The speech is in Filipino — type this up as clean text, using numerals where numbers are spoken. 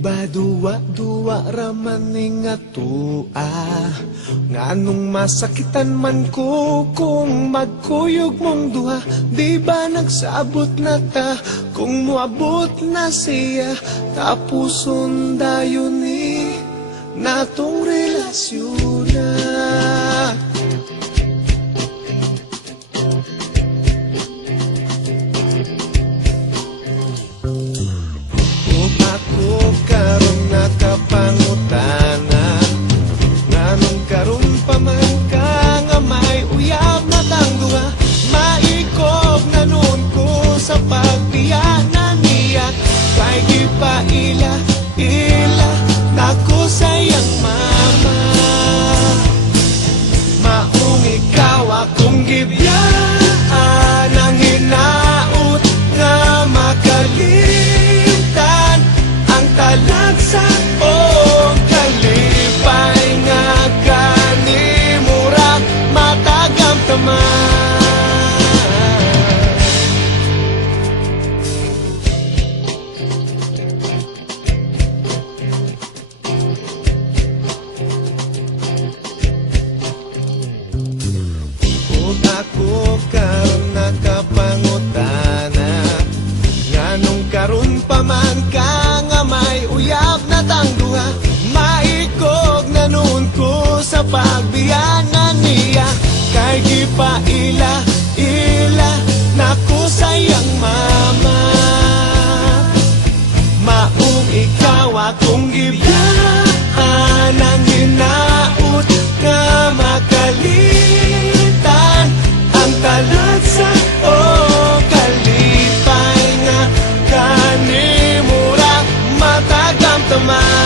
ba duwa-duwa raman nga tua, nganong masakitan man ko kung magkuyog mong duha. Di ba nagsabot na ta kung muabot na siya, tapuson dayon ni natong relasyon na. Ako karon nakapangutana, nganong karon pa man ka nga may uyab na tangduha. Maikog na noon ko sa pagbiyanan niya, kay gipaila ila nako sayang mama. Maong ikaw akong gibiyaan, ang hinaut nga makalimtan ang talagsa o kalipay nga kanimura matagam taman. Kung ako karon nakapangutana, nganong karon pa man ka nga may uyab na tangduha. Maikog na noon ko sa pagbiyanan niya, kay gipaila ila nako sayang mama. Maong ikaw akong gibiyaan, ang hinaut nga makalitan ang talagsa o kalipay nga kanimura matagam taman.